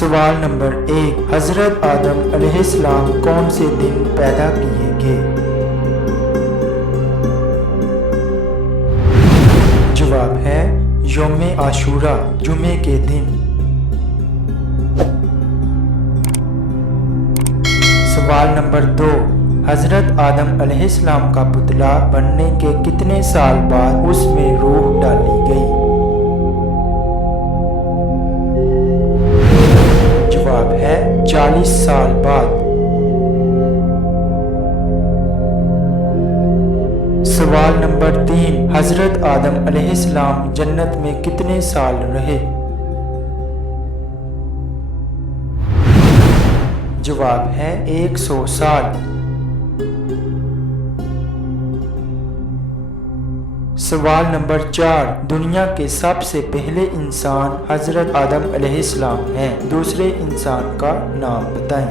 सवाल नंबर 1, हजरत आदम अलैहिस्सलाम कौन से दिन पैदा किए गए? जवाब है यौम आशूरा, जुमे के दिन। सवाल नंबर 2, हजरत आदम अलैहिस्सलाम का पुतला बनने के कितने साल बाद उसमें रूह डाली गई? जवाब है 40 साल बाद। सवाल नंबर 3, हजरत आदम अलैहिस्सलाम जन्नत में कितने साल रहे? जवाब है 100 साल। सवाल नंबर 4, दुनिया के सबसे पहले इंसान हजरत आदम अलैहिस्सलाम हैं। दूसरे इंसान का नाम बताएं।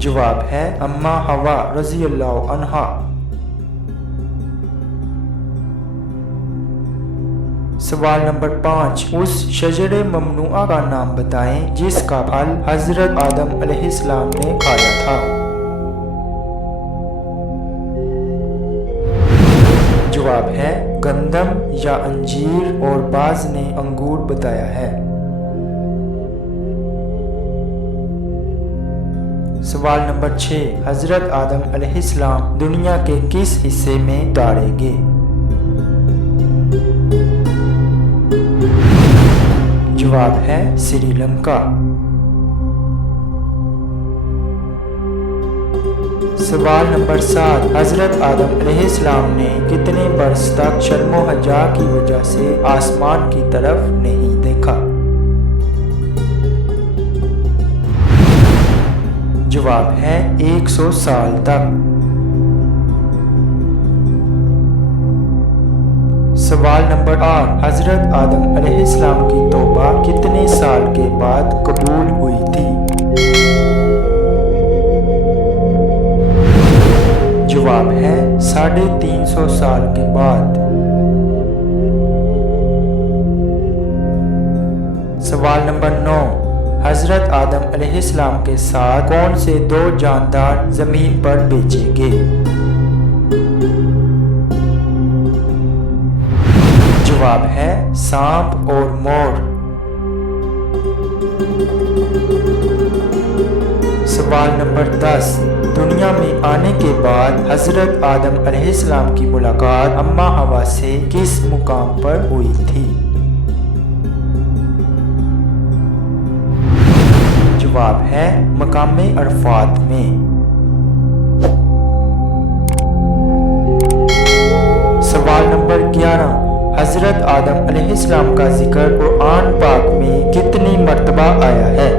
जवाब है अम्मा हवा रज़ियल्लाहु अन्हा। सवाल नंबर 5, उस शजरे ममनुआ का नाम बताएं जिसका फल हजरत आदम अलैहिस्सलाम ने खाया था। जवाब है गंदम या अंजीर और बाज ने अंगूर बताया है। सवाल नंबर 6, हजरत आदम अलैहिस्सलाम दुनिया के किस हिस्से में उतारे गए? जवाब है श्रीलंका। सवाल नंबर 7, हजरत आदम अलैहिस्सलाम ने कितने बरस तक शर्मो हया की वजह से आसमान की तरफ नहीं देखा? जवाब है 100 साल तक। सवाल नंबर 8, हजरत आदम अलैहिस्सलाम की तौबा कितने साल के बाद कबूल हुई थी? जवाब है 350 साल के बाद। सवाल नंबर 9, हजरत आदम अलैहिस्सलाम के साथ कौन से 2 जानदार जमीन पर बेचे गए? जवाब है सांप और मोर। सवाल नंबर 10, दुनिया में आने के बाद हजरत आदम अलैहिस्सलाम की मुलाकात अम्मा हवा से किस मुकाम पर हुई थी? जवाब है मकामे अरफात में। सवाल नंबर 11, हजरत आदम अलैहिस्सलाम का जिक्र कुरान पाक में कितनी मर्तबा आया है?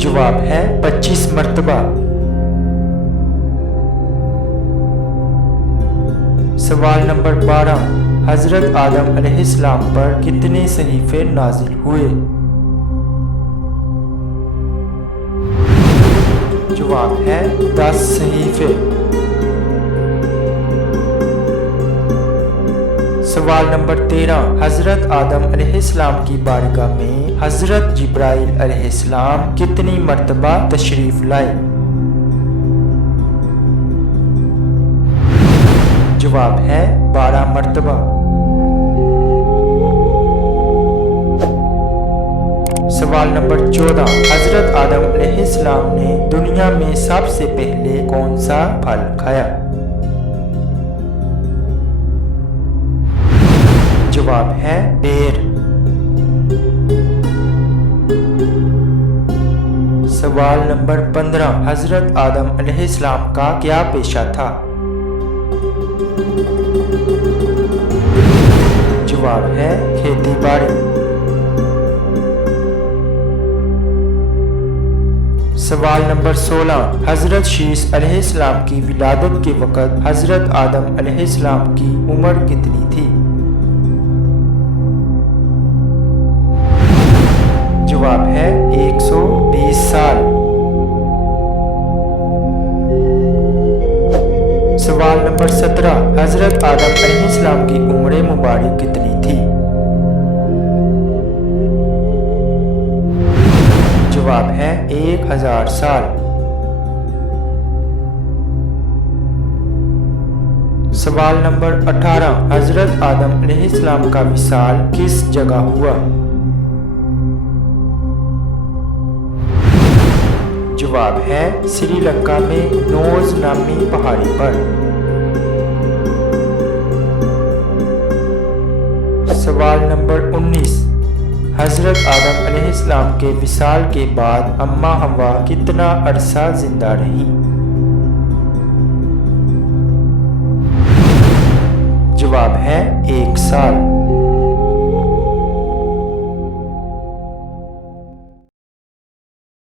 जवाब है 25 मर्तबा। सवाल नंबर 12, हजरत आदम अलैहिस्सलाम पर कितने सहीफे नाजिल हुए? जवाब है 10 सहीफे। सवाल नंबर 13, हजरत आदम अलैहिस्सलाम की बारगाह में हजरत जिब्राइल अलैहिस्सलाम कितनी मर्तबा तशरीफ लाए? जवाब है 12 मर्तबा। सवाल नंबर 14, हजरत आदम अलैहिस्सलाम ने दुनिया में सबसे पहले कौन सा फल खाया? जवाब है बेर। सवाल नंबर 15, हजरत आदम अलैहिस्सलाम का क्या पेशा था? जवाब है खेती बाड़ी। सवाल नंबर 16, हजरत शीस अलैहिस्सलाम की विलादत के वक़्त हजरत आदम अलैहिस्सलाम की उम्र कितनी थी? जवाब है 120 साल। सवाल नंबर नंबर 17, हजरत आदम अलैहिस्सलाम की उम्र मुबारक कितनी थी? जवाब है 1000 साल। सवाल नंबर 18, हजरत आदम अलैहिस्सलाम का विसाल किस जगह हुआ? जवाब है श्रीलंका में नोज नामी पहाड़ी पर। सवाल नंबर 19, हजरत आदम अलैहिस्सलाम के विसाल के बाद अम्मा हवा कितना अरसा जिंदा रहीं? जवाब है 1 साल।